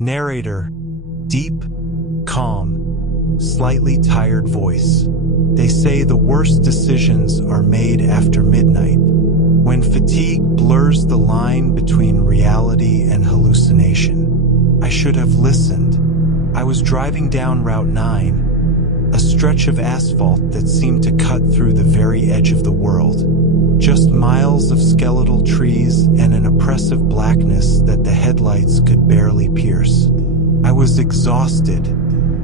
Narrator, deep, calm, slightly tired voice. They say the worst decisions are made after midnight, when fatigue blurs the line between reality and hallucination. I should have listened. I was driving down Route 9, a stretch of asphalt that seemed to cut through the very edge of the world. Just miles of skeletal trees and an oppressive blackness that the headlights could barely pierce. I was exhausted.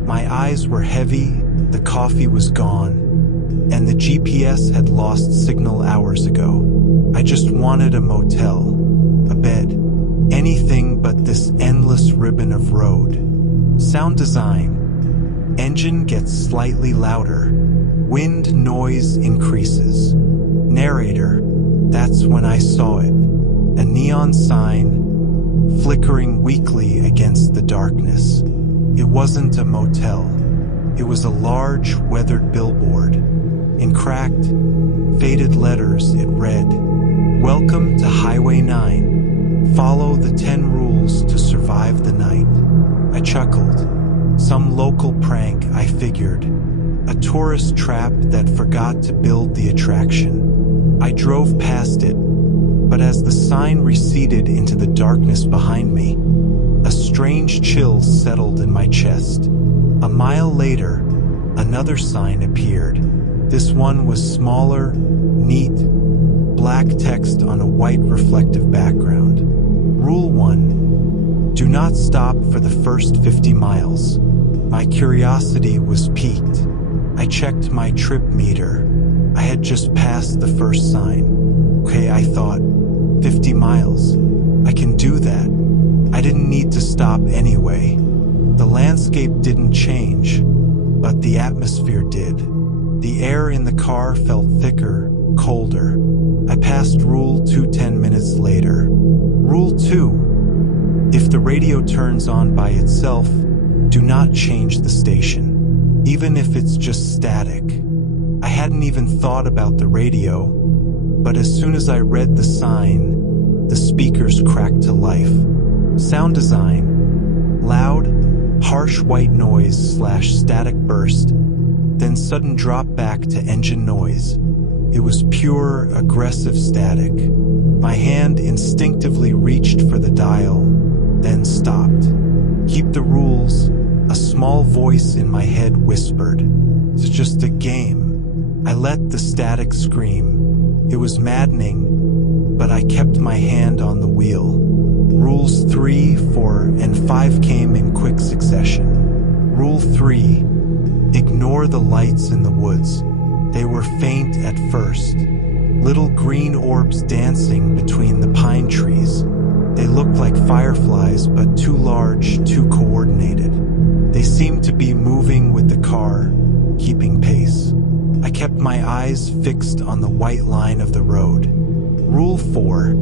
My eyes were heavy, the coffee was gone, and the GPS had lost signal hours ago. I just wanted a motel, a bed, anything but this endless ribbon of road. Sound design. Engine gets slightly louder. Wind noise increases. Narrator, that's when I saw it. A neon sign, flickering weakly against the darkness. It wasn't a motel. It was a large, weathered billboard. In cracked, faded letters, it read, "Welcome to Highway 9. Follow the 10 rules to survive the night." I chuckled. Some local prank, I figured. A tourist trap that forgot to build the attraction. I drove past it, but as the sign receded into the darkness behind me, a strange chill settled in my chest. A mile later, another sign appeared. This one was smaller, neat, black text on a white reflective background. Rule 1. Do not stop for the first 50 miles. My curiosity was piqued. I checked my trip meter. I had just passed the first sign. Okay, I thought, 50 miles. I can do that. I didn't need to stop anyway. The landscape didn't change, but the atmosphere did. The air in the car felt thicker, colder. I passed Rule 2 10 minutes later. Rule 2. If the radio turns on by itself, do not change the station, even if it's just static. I hadn't even thought about the radio, but as soon as I read the sign, the speakers cracked to life. Sound design. Loud, harsh white noise / static burst, then sudden drop back to engine noise. It was pure, aggressive static. My hand instinctively reached for the dial, then stopped. Keep the rules, a small voice in my head whispered. It's just a game. I let the static scream. It was maddening, but I kept my hand on the wheel. Rules 3, 4, and 5 came in quick succession. Rule 3. Ignore the lights in the woods. They were faint at first. Little green orbs dancing between the pine trees. They looked like fireflies, but too large, too coordinated. They seemed to be moving with the car, keeping pace. I kept my eyes fixed on the white line of the road. Rule 4.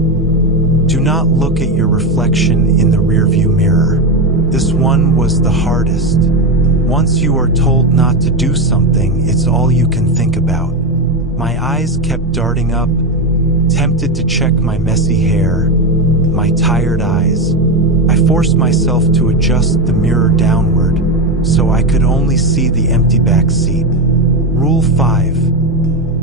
Do not look at your reflection in the rearview mirror. This one was the hardest. Once you are told not to do something, it's all you can think about. My eyes kept darting up, tempted to check my messy hair, my tired eyes. I forced myself to adjust the mirror downward, so I could only see the empty back seat. Rule 5.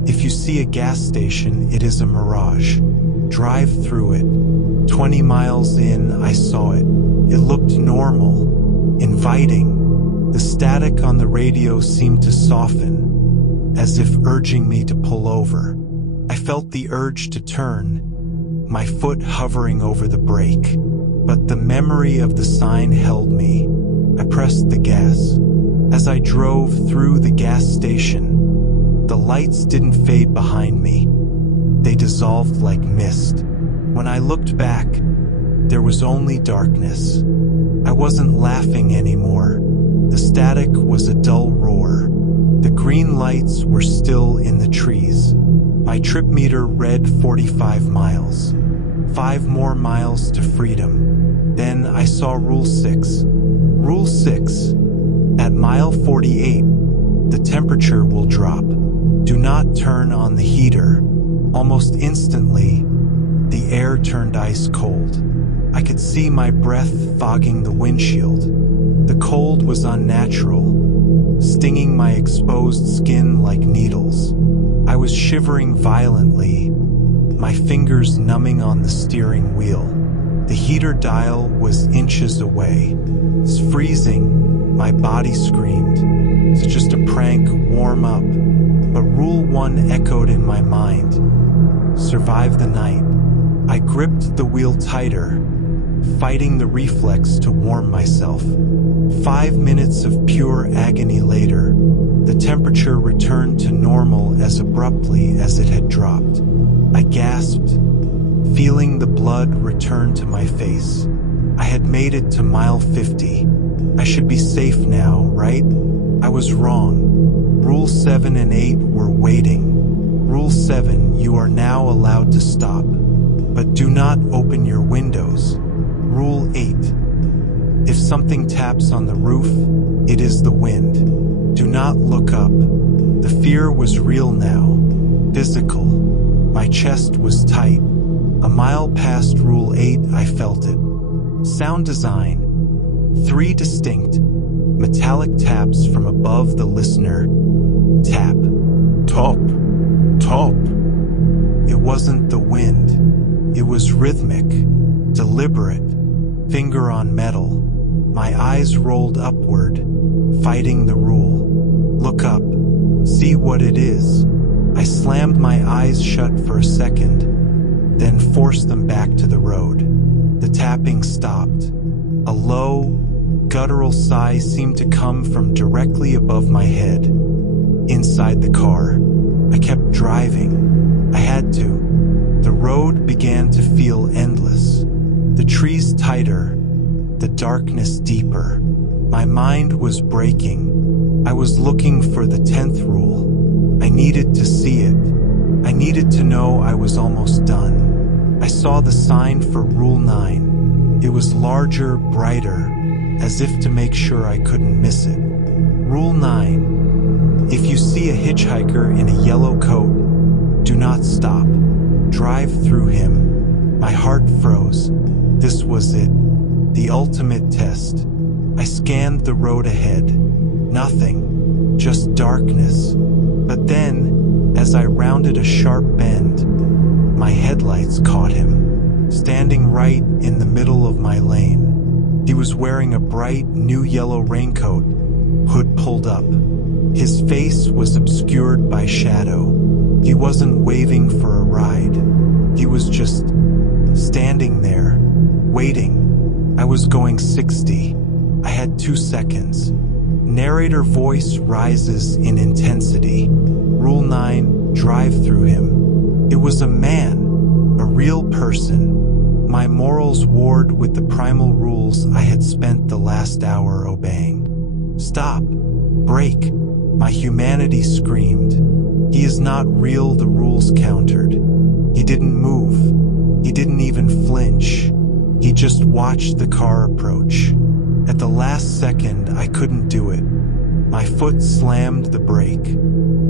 If you see a gas station, it is a mirage. Drive through it. 20 miles in, I saw it. It looked normal, inviting. The static on the radio seemed to soften, as if urging me to pull over. I felt the urge to turn, my foot hovering over the brake. But the memory of the sign held me. I pressed the gas. As I drove through the gas station, the lights didn't fade behind me. They dissolved like mist. When I looked back, there was only darkness. I wasn't laughing anymore. The static was a dull roar. The green lights were still in the trees. My trip meter read 45 miles. 5 more miles to freedom. Then I saw Rule 6. Rule 6. At mile 48, the temperature will drop. Do not turn on the heater. Almost instantly, the air turned ice cold. I could see my breath fogging the windshield. The cold was unnatural, stinging my exposed skin like needles. I was shivering violently, my fingers numbing on the steering wheel. The heater dial was inches away. It's freezing, my body screamed. It's just a prank, warm up. But Rule 1 echoed in my mind. Survive the night. I gripped the wheel tighter, fighting the reflex to warm myself. 5 minutes of pure agony later, the temperature returned to normal as abruptly as it had dropped. I gasped, feeling the blood return to my face. I had made it to mile 50. I should be safe now, right? I was wrong. Rule 7 and 8 were waiting. Rule 7, you are now allowed to stop, but do not open your windows. Rule 8, if something taps on the roof, it is the wind. Do not look up. The fear was real now, physical. My chest was tight. A mile past Rule 8, I felt it. Sound design. 3 distinct, metallic taps from above the listener. Tap. Top. Top. It wasn't the wind. It was rhythmic, deliberate, finger on metal. My eyes rolled upward, fighting the rule. Look up. See what it is. I slammed my eyes shut for a second, then forced them back to the road. The tapping stopped. A low, guttural sigh seemed to come from directly above my head. Inside the car, I kept driving. I had to. The road began to feel endless. The trees tighter, the darkness deeper. My mind was breaking. I was looking for the 10th rule. I needed to see it. I needed to know I was almost done. I saw the sign for Rule 9. It was larger, brighter, as if to make sure I couldn't miss it. Rule 9. If you see a hitchhiker in a yellow coat, do not stop. Drive through him. My heart froze. This was it. The ultimate test. I scanned the road ahead. Nothing. Just darkness. But then, as I rounded a sharp bend, my headlights caught him, standing right in the middle of my lane. He was wearing a bright, new yellow raincoat, hood pulled up. His face was obscured by shadow. He wasn't waving for a ride. He was just standing there, waiting. I was going 60. I had 2 seconds. Narrator voice rises in intensity. Rule 9, drive through him. It was a man, a real person. My morals warred with the primal rules I had spent the last hour obeying. Stop. Break. My humanity screamed. He is not real, the rules countered. He didn't move. He didn't even flinch. He just watched the car approach. At the last second, I couldn't do it. My foot slammed the brake.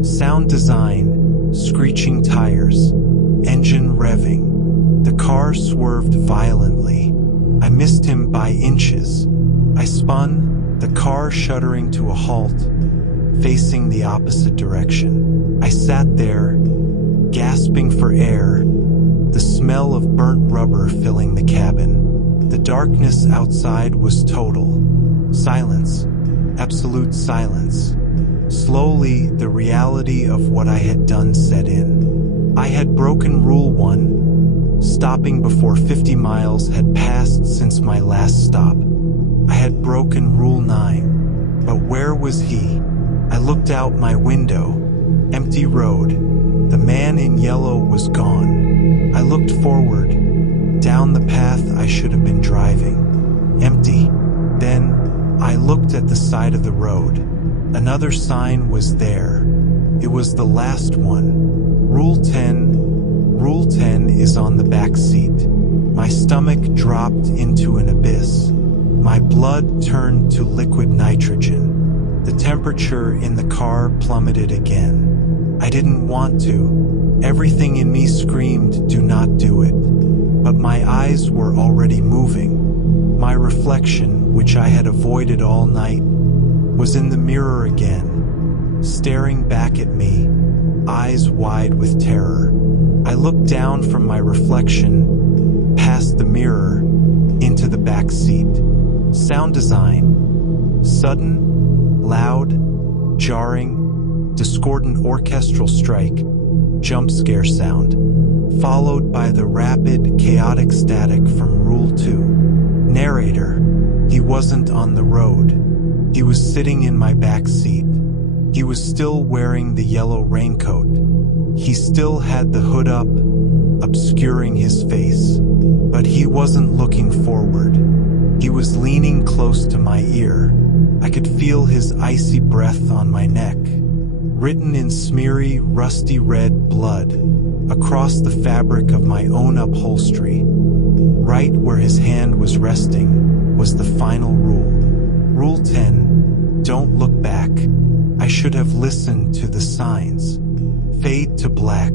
Sound design, screeching tires, engine revving. The car swerved violently. I missed him by inches. I spun, the car shuddering to a halt, facing the opposite direction. I sat there, gasping for air, the smell of burnt rubber filling the cabin. The darkness outside was total. Silence. Absolute silence. Slowly, the reality of what I had done set in. I had broken Rule 1, stopping before 50 miles had passed since my last stop. I had broken Rule 9, but where was he? I looked out my window. Empty road. The man in yellow was gone. I looked forward, down the path I should have been driving. Empty. Then, I looked at the side of the road. Another sign was there. It was the last one. Rule 10. Rule 10 is on the back seat. My stomach dropped into an abyss. My blood turned to liquid nitrogen. The temperature in the car plummeted again. I didn't want to. Everything in me screamed, do not do it. but my eyes were already moving. My reflection, which I had avoided all night, was in the mirror again, staring back at me, eyes wide with terror. I looked down from my reflection, past the mirror, into the back seat. Sound design: sudden, loud, jarring, discordant orchestral strike, jump scare sound, followed by the rapid, chaotic static from Rule 2. Narrator: he wasn't on the road. He was sitting in my back seat. He was still wearing the yellow raincoat. He still had the hood up, obscuring his face. But he wasn't looking forward. He was leaning close to my ear. I could feel his icy breath on my neck, written in smeary, rusty red blood, across the fabric of my own upholstery. Right where his hand was resting was the final rule. Rule 10, don't look back. I should have listened to the signs. Fade to black.